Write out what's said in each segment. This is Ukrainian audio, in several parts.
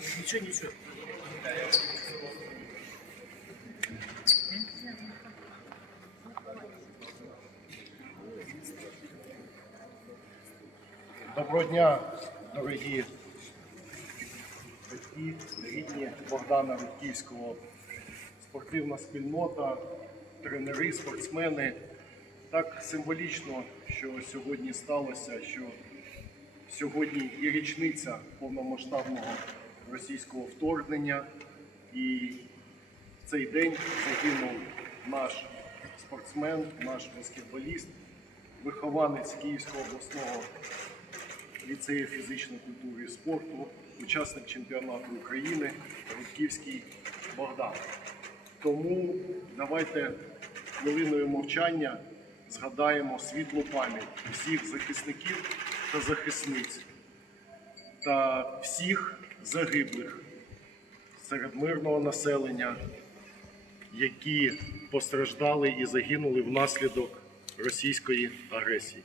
Нічого, нічого. Доброго дня, дорогі батьки, рідні Богдана Рудківського, спортивна спільнота, тренери, спортсмени. Так символічно, що сьогодні сталося, що сьогодні і річниця повномасштабного російського вторгнення, і в цей день загинув наш спортсмен, наш баскетболіст, вихованець Київського обласного ліцею фізичної культури і спорту, учасник чемпіонату України Рудківський Богдан. Тому давайте хвилиною мовчання згадаємо світлу пам'ять всіх захисників та захисниць та всіх загиблих серед мирного населення, які постраждали і загинули внаслідок російської агресії.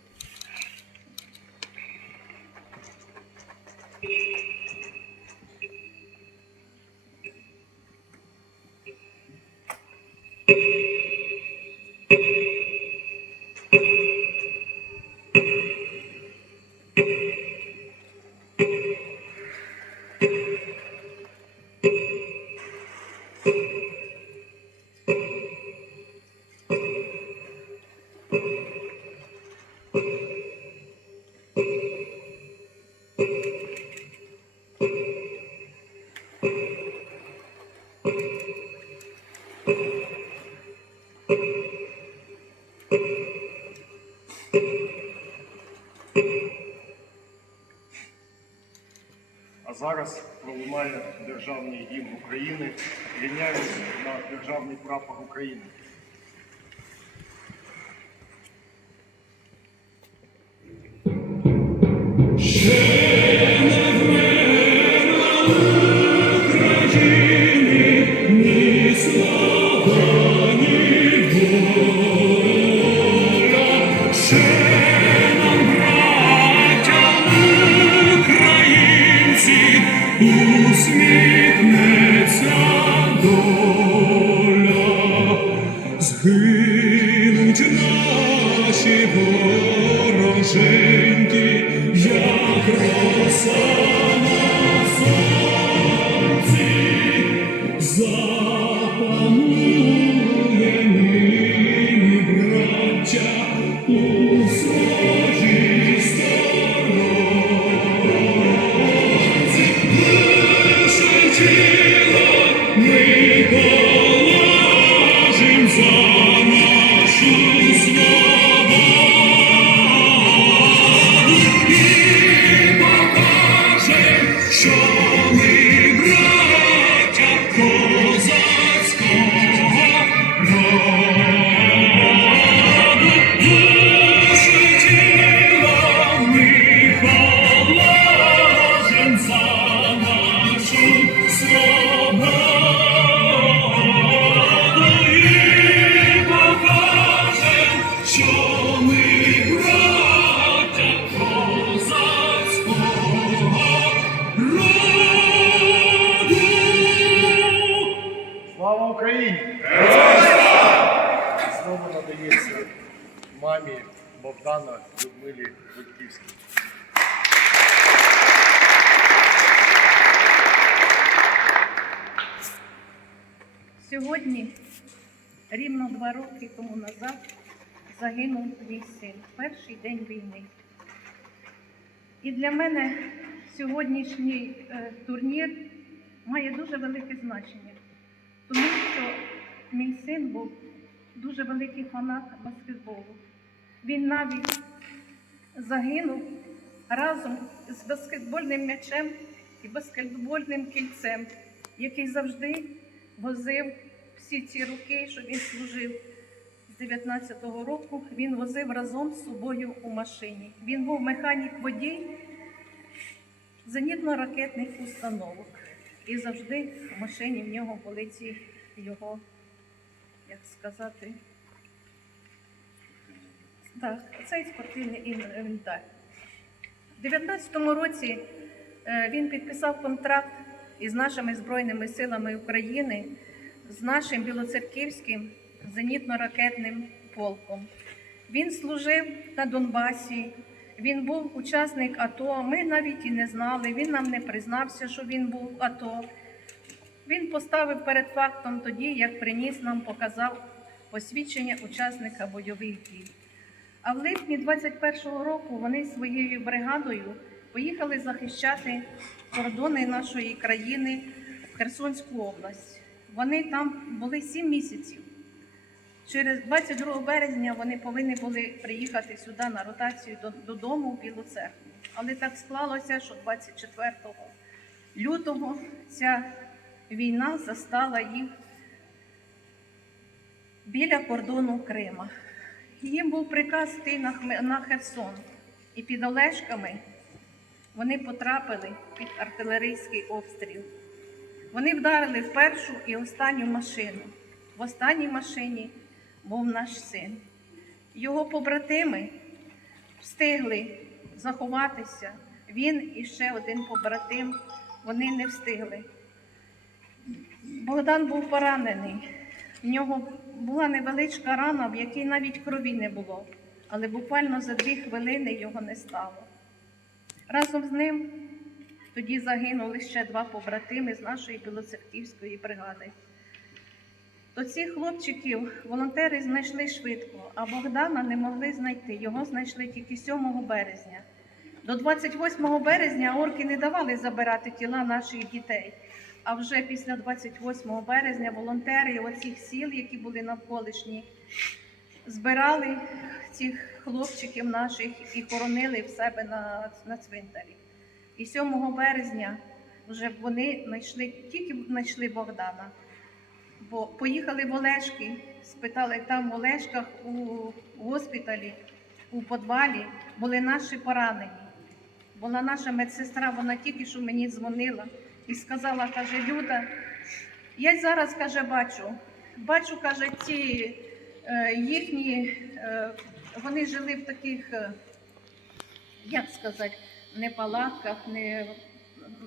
Зараз пролунає державний гімн України, рівняючись на державний прапор України. Загинув мій син, перший день війни. І для мене сьогоднішній е, турнір має дуже велике значення, тому що мій син був дуже великий фанат баскетболу. Він навіть загинув разом з баскетбольним м'ячем і баскетбольним кільцем, який завжди возив всі ці роки, що він служив 19-го року. Він возив разом з собою у машині. Він був механік водій зенітно-ракетних установок. І завжди в машині в нього були ці його, як сказати, так, цей спортивний інвентар. У 19-му році е, він підписав контракт із нашими Збройними силами України, з нашим Білоцерківським зенітно-ракетним полком. Він служив на Донбасі, він був учасник АТО. Ми навіть і не знали, він нам не признався, що він був АТО. Він поставив перед фактом тоді, як приніс нам, показав посвідчення учасника бойових дій. А в липні 21-го року вони своєю бригадою поїхали захищати кордони нашої країни в Херсонську область. Вони там були сім місяців. Через 22 березня вони повинні були приїхати сюди на ротацію додому в Білу церкву. Але так склалося, що 24 лютого ця війна застала їх біля кордону Крима. Їм був приказ йти на, Херсон, і під Олешками вони потрапили під артилерійський обстріл. Вони вдарили в першу і останню машину. В останній машині був наш син. Його побратими встигли заховатися. Він і ще один побратим, вони не встигли. Богдан був поранений. В нього була невеличка рана, в якій навіть крові не було, але буквально за дві хвилини його не стало. Разом з ним тоді загинули ще два побратими з нашої білоцерківської бригади. То цих хлопчиків волонтери знайшли швидко, а Богдана не могли знайти. Його знайшли тільки 7 березня. До 28 березня орки не давали забирати тіла наших дітей. А вже після 28 березня волонтери оцих сіл, які були навколишні, збирали цих хлопчиків наших і хоронили в себе на, на цвинтарі. І 7 березня вже вони знайшли, тільки знайшли Богдана. Бо поїхали в Олешки, спитали там в Олешках у госпіталі, у подвалі були наші поранені. Була наша медсестра, вона тільки що мені дзвонила і сказала, каже, Люда, я зараз каже, бачу, бачу, каже, ці е, їхні, е, вони жили в таких, е, як сказати, не палатках, не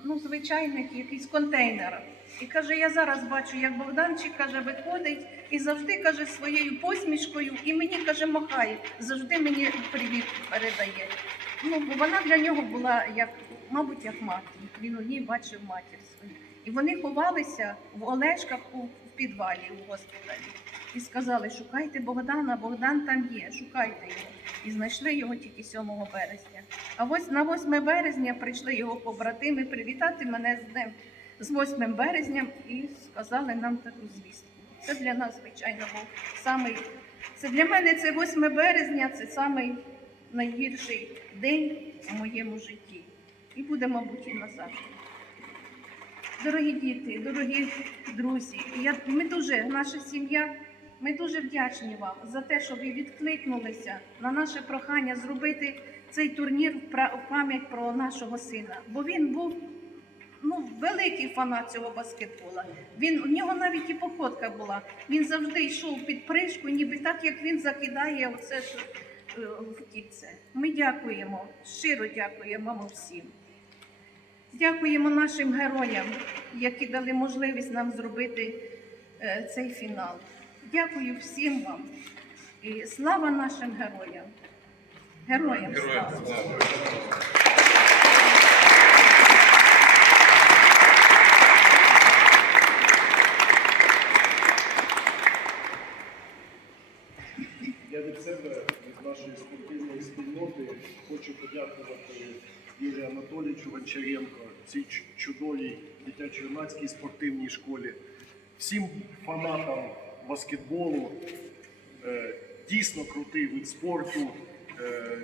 ну, звичайних якихось контейнерах. І каже, я зараз бачу, як Богданчик каже, виходить і завжди каже своєю посмішкою, і мені каже, махає, завжди мені привіт передає. Ну, бо вона для нього була як, мабуть, як мати. Він у ній бачив матір свою. І вони ховалися в Олешках у в підвалі у госпіталі. І сказали, шукайте Богдана, Богдан там є, шукайте його. І знайшли його тільки 7 березня. А ось на 8 березня прийшли його побратими привітати мене з днем з 8 березня і сказали нам таку звістку. Це для нас, звичайно, був самий. Це для мене це 8 березня, це самий найгірший день у моєму житті. І буде, мабуть, і назавжди. Дорогі діти, дорогі друзі, я, ми дуже, наша сім'я, ми дуже вдячні вам за те, що ви відкликнулися на наше прохання зробити цей турнір в пам'ять про нашого сина. Бо він був ну, великий фанат цього баскетбола. Він, у нього навіть і походка була. Він завжди йшов під пришку, ніби так, як він закидає оце ж е, в кільце. Ми дякуємо, щиро дякуємо вам всім. Дякуємо нашим героям, які дали можливість нам зробити е, цей фінал. Дякую всім вам. І слава нашим героям. Героям слава. Від себе, від нашої спортивної спільноти, хочу подякувати Юрію Анатолійовичу Гончаренко, цій чудовій дитячо-юнацькій спортивній школі, всім фанатам баскетболу. Е, Дійсно крутий вид спорту. Е,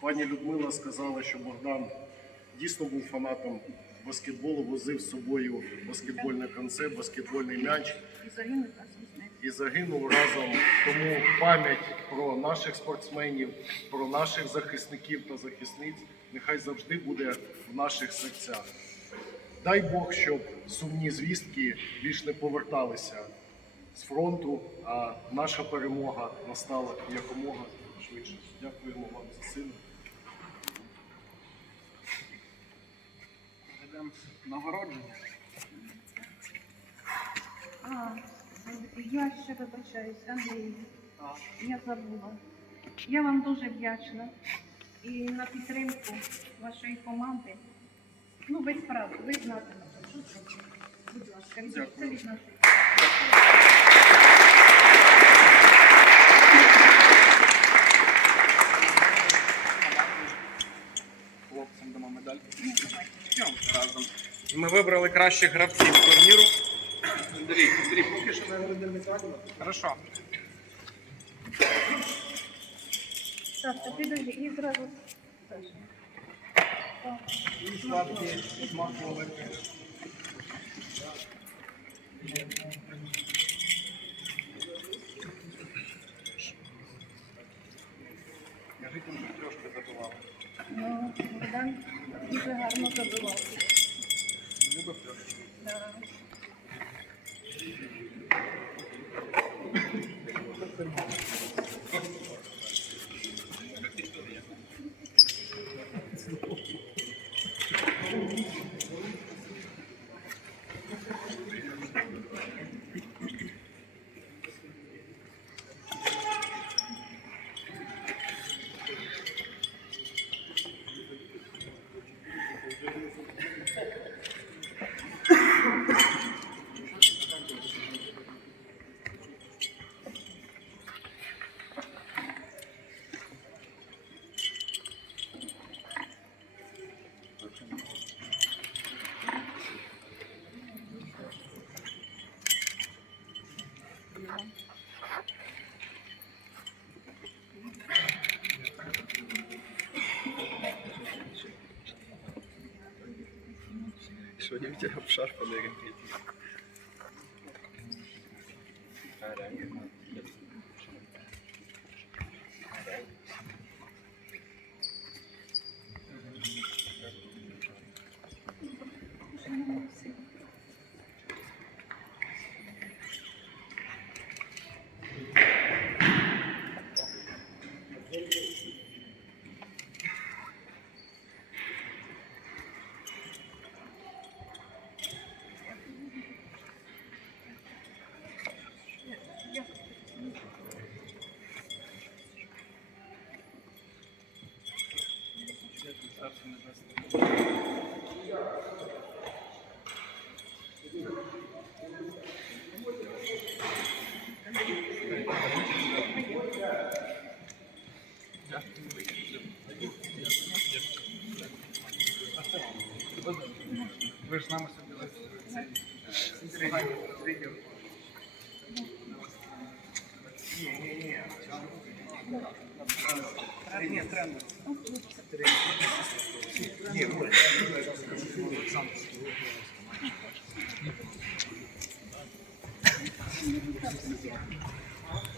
Пані Людмила сказала, що Богдан дійсно був фанатом баскетболу, возив з собою баскетбольне конце, баскетбольний м'яч І ним. І загинув разом. Тому пам'ять про наших спортсменів, про наших захисників та захисниць нехай завжди буде в наших серцях. Дай Бог, щоб сумні звістки більш не поверталися з фронту, а наша перемога настала якомога швидше. Дякуємо вам за сина. Ведемо нагородження. Я ще вибачаюсь, Андрій. Я забула. Я вам дуже вдячна. І на підтримку вашої команди. Ну, ви справді, ви знатимете. що це. Будь ласка, візьміть. це від нас. Хлопцям дамо медаль. Ну. Ми вибрали кращих гравців турніру. Андрій, Андрій, поки що не не Хорошо. Так, то підожди, і зразу. І сладкі смаколики. Я житим трошки забував. Ну, Богдан дуже гарно забивав. Любив трошки. Да. Thank you. Сьогодні в тебе в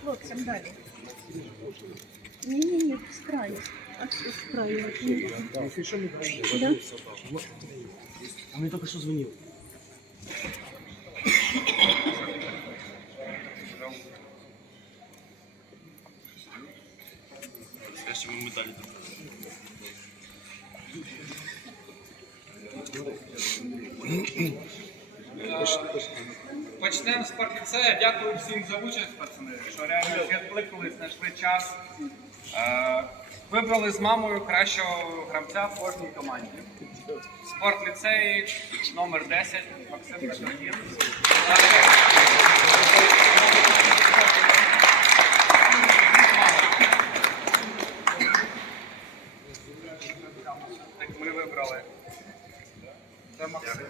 Хлопцям далі. Ні, ні, ні, з краю. А з краю. Ні. Да? А мне только что звонил. Почнемо з партіцея. Дякую всім за участь, пацани, що реально відкликнулись, знайшли час. Е, Вибрали з мамою кращого гравця в кожній команді. Спорт ліцеї номер 10 Максим Кашагін. Так ми вибрали. Це Максим.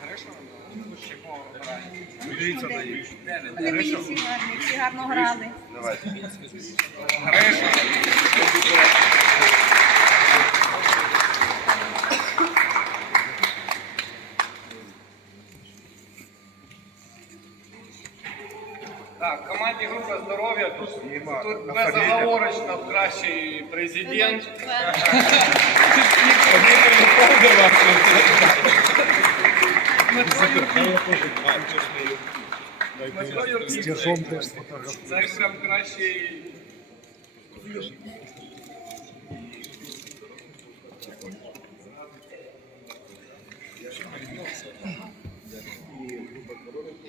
Хорошо? Ще кого вибираємо? Дивіться на їх. Дев'ять. Вони мені всі гарні, всі гарно грали. Гриша. Так, команді група здоров'я тут, тут безоговорочно кращий президент. Дмитро Юрків стяжом теж сфотографує. Це прям кращий.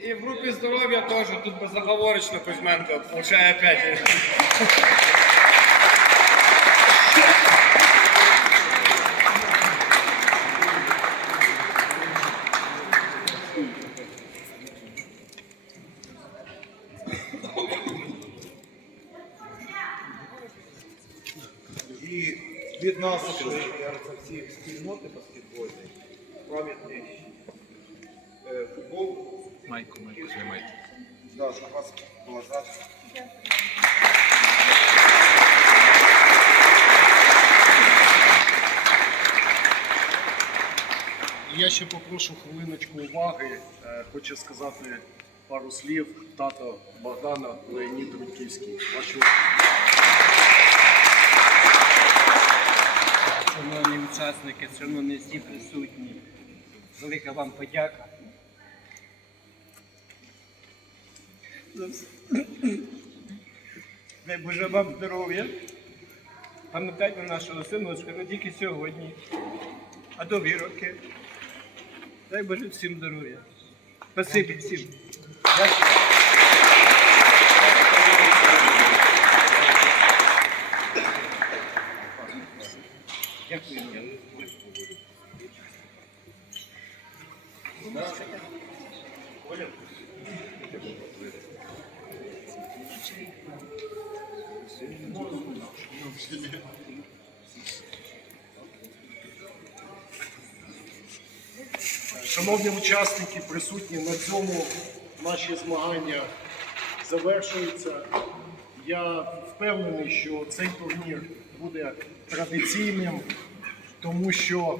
І в групі здоров'я теж тут безоговорочно Кузьменко получає 5. Від нас всі спільноти баскетбольної пам'ятний е, футбол. Майку, майку, знімайте. Да, щоб вас була. Я ще попрошу хвилиночку уваги. Е, Хочу сказати пару слів. Тато Богдана Леонід Рудківський. Ваші Шановні учасники, шановні всі присутні, велика вам подяка. Дай Боже вам здоров'я. Пам'ятайте нашого синочка не тільки сьогодні, а довгі роки. Дай Боже всім здоров'я. Спасибі всім. Дякую. Шановні учасники, присутні на цьому наші змагання завершуються. Я впевнений, що цей турнір буде традиційним, тому що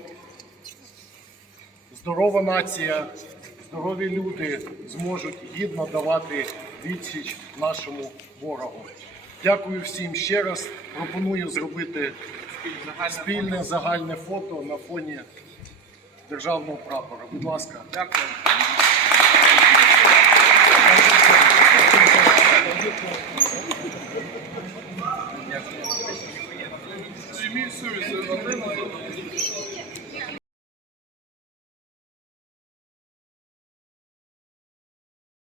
здорова нація, здорові люди зможуть гідно давати відсіч нашому ворогу. Дякую всім ще раз. Пропоную зробити спільне загальне фото на фоні державного прапора. Будь ласка. Дякую.